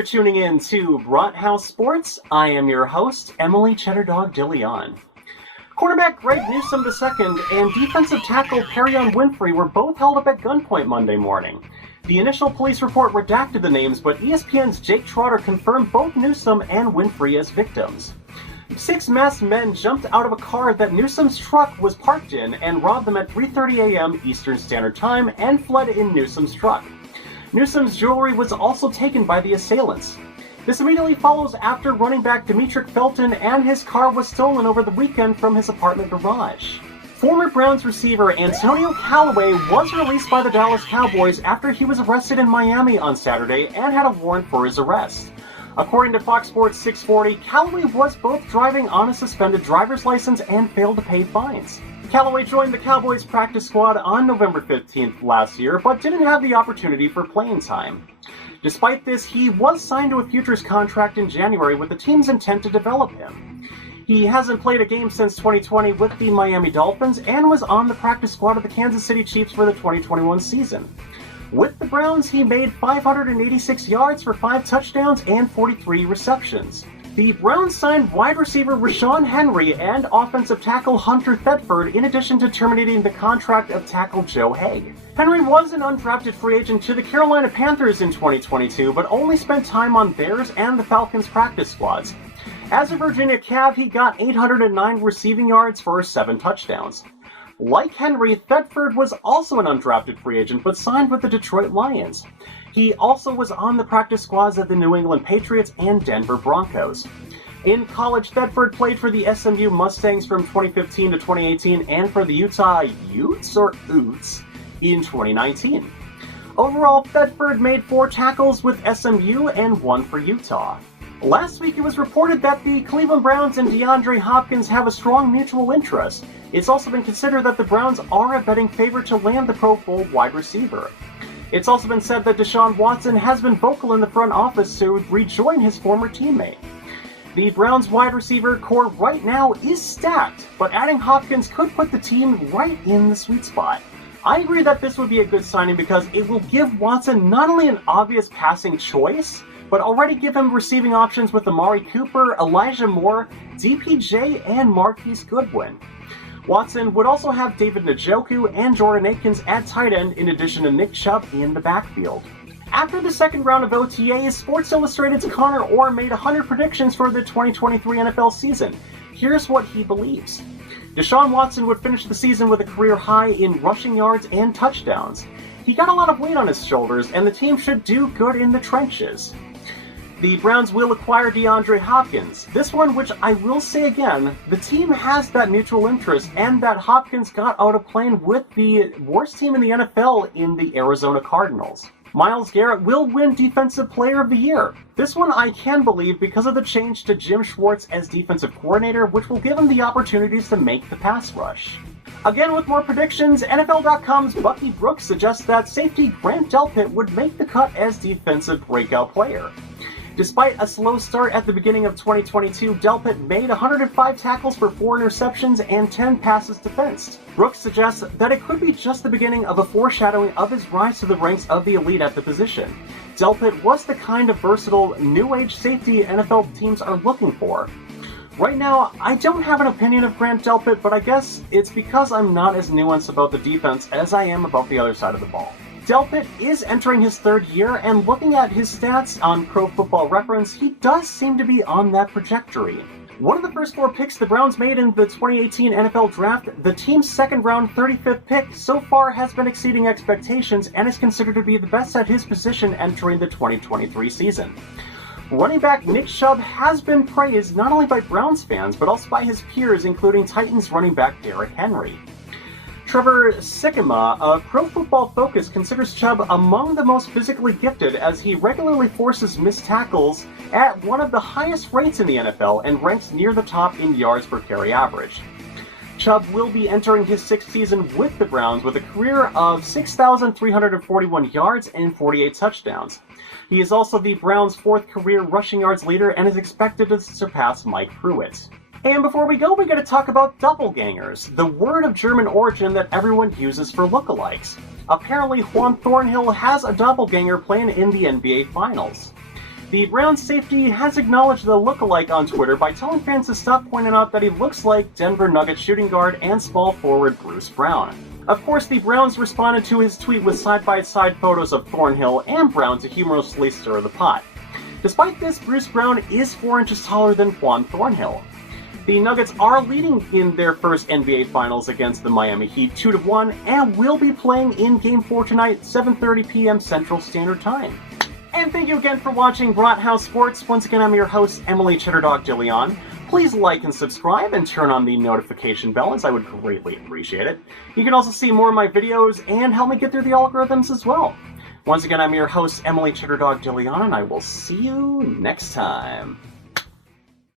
for tuning in to Brathouse Sports. I am your host, Emily Cheddardog DeLeon. Quarterback Greg Newsome II and defensive tackle Perrion Winfrey were both held up at gunpoint Monday morning. The initial police report redacted the names, but ESPN's Jake Trotter confirmed both Newsome and Winfrey as victims. 6 masked men jumped out of a car that Newsome's truck was parked in and robbed them at 3:30 a.m. Eastern Standard Time and fled in Newsome's truck. Newsome's jewelry was also taken by the assailants. This immediately follows after running back Demetric Felton and his car was stolen over the weekend from his apartment garage. Former Browns receiver Antonio Callaway was released by the Dallas Cowboys after he was arrested in Miami on Saturday and had a warrant for his arrest. According to Fox Sports 640, Callaway was both driving on a suspended driver's license and failed to pay fines. Callaway joined the Cowboys practice squad on November 15th last year, but didn't have the opportunity for playing time. Despite this, he was signed to a futures contract in January with the team's intent to develop him. He hasn't played a game since 2020 with the Miami Dolphins and was on the practice squad of the Kansas City Chiefs for the 2021 season. With the Browns, he made 586 yards for 5 touchdowns and 43 receptions. The Browns signed wide receiver Rashawn Henry and offensive tackle Hunter Thetford in addition to terminating the contract of tackle Joe Haig. Henry was an undrafted free agent to the Carolina Panthers in 2022, but only spent time on Bears and the Falcons practice squads. As a Virginia Cav, he got 809 receiving yards for 7 touchdowns. Like Henry, Thetford was also an undrafted free agent, but signed with the Detroit Lions. He also was on the practice squads of the New England Patriots and Denver Broncos. In college, Thetford played for the SMU Mustangs from 2015 to 2018 and for the Utah Utes in 2019. Overall, Thetford made 4 tackles with SMU and 1 for Utah. Last week, it was reported that the Cleveland Browns and DeAndre Hopkins have a strong mutual interest. It's also been considered that the Browns are a betting favorite to land the Pro Bowl wide receiver. It's also been said that Deshaun Watson has been vocal in the front office to rejoin his former teammate. The Browns wide receiver core right now is stacked, but adding Hopkins could put the team right in the sweet spot. I agree that this would be a good signing because it will give Watson not only an obvious passing choice, but already give him receiving options with Amari Cooper, Elijah Moore, DPJ, and Marquise Goodwin. Watson would also have David Njoku and Jordan Akins at tight end in addition to Nick Chubb in the backfield. After the second round of OTAs, Sports Illustrated's Connor Orr made 100 predictions for the 2023 NFL season. Here's what he believes. Deshaun Watson would finish the season with a career high in rushing yards and touchdowns. He got a lot of weight on his shoulders, and the team should do good in the trenches. The Browns will acquire DeAndre Hopkins. This one, which I will say again, the team has that mutual interest and that Hopkins got out of playing with the worst team in the NFL in the Arizona Cardinals. Myles Garrett will win Defensive Player of the Year. This one I can believe because of the change to Jim Schwartz as defensive coordinator, which will give him the opportunities to make the pass rush. Again, with more predictions, NFL.com's Bucky Brooks suggests that safety Grant Delpit would make the cut as defensive breakout player. Despite a slow start at the beginning of 2022, Delpit made 105 tackles for 4 interceptions and 10 passes defensed. Brooks suggests that it could be just the beginning of a foreshadowing of his rise to the ranks of the elite at the position. Delpit was the kind of versatile, new-age safety NFL teams are looking for. Right now, I don't have an opinion of Grant Delpit, but I guess it's because I'm not as nuanced about the defense as I am about the other side of the ball. Delpit is entering his 3rd year, and looking at his stats on Pro Football Reference, he does seem to be on that trajectory. One of the first 4 picks the Browns made in the 2018 NFL Draft, the team's 2nd round 35th pick so far has been exceeding expectations and is considered to be the best at his position entering the 2023 season. Running back Nick Chubb has been praised not only by Browns fans, but also by his peers, including Titans running back Derrick Henry. Trevor Sikkema of Pro Football Focus considers Chubb among the most physically gifted as he regularly forces missed tackles at one of the highest rates in the NFL and ranks near the top in yards per carry average. Chubb will be entering his 6th season with the Browns with a career of 6,341 yards and 48 touchdowns. He is also the Browns' 4th career rushing yards leader and is expected to surpass Mike Pruitt. And before we go, we gotta talk about doppelgangers, the word of German origin that everyone uses for lookalikes. Apparently, Juan Thornhill has a doppelganger playing in the NBA Finals. The Browns safety has acknowledged the look-alike on Twitter by telling fans to stop pointing out that he looks like Denver Nuggets shooting guard and small forward Bruce Brown. Of course, the Browns responded to his tweet with side-by-side photos of Thornhill and Brown to humorously stir the pot. Despite this, Bruce Brown is 4 inches taller than Juan Thornhill. The Nuggets are leading in their first NBA Finals against the Miami Heat 2-1 and will be playing in Game 4 tonight, 7:30 p.m. Central Standard Time. And thank you again for watching Brathouse Sports. Once again, I'm your host, Emily Cheddardog DeLeon. Please like and subscribe and turn on the notification bell, as I would greatly appreciate it. You can also see more of my videos and help me get through the algorithms as well. Once again, I'm your host, Emily Cheddardog DeLeon, and I will see you next time.